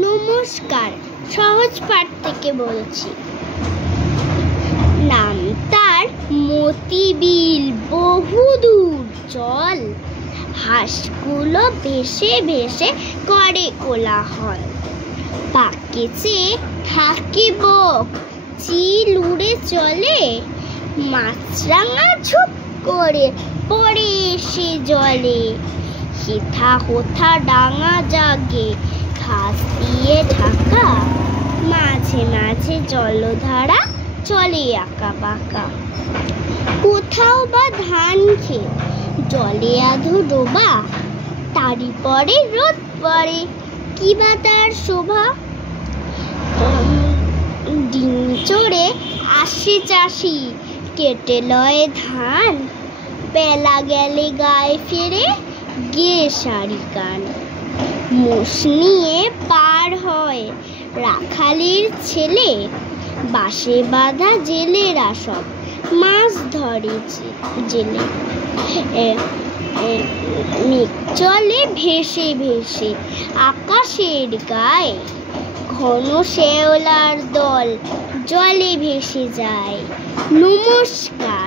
নমস্কার, সহজ পাঠ থেকে বলছি। নাম তার মতিবিল, বহুদূর জল। হাঁসগুলো ভেসে ভেসে করে কোলাহল। পাকে চেয়ে থাকে বক, চিল উড়ে চলে। মাছরাঙা ঝুপ করে পড়ে এসে জলে। হেথা হোথা ডাঙা জাগে, ঘাস দিয়ে ঢাকা। মাঝে মাঝে জলধারা চলে আঁকা বাঁকা। কোথাও বা ধান ক্ষেত, জলে আধো ডোবা। তারি পরে রোদ পড়ে, কি বা তার শোভা। ডিঙি চড়ে আসে চাষি, কেটে লয় ধান। বেলা গেলে গায়ে ফেরে, গেয়ে সারি গান। মোষ নিয়ে পার হয় রাখালির ছেলে। বাঁশে বাঁধা জেলেরা সব মাছ ধরে জেলে। মেঘ চলে ভেসে ভেসে আকাশের গায়ে। ঘন শেওলার দল জলে ভেসে যায়। নমস্কার।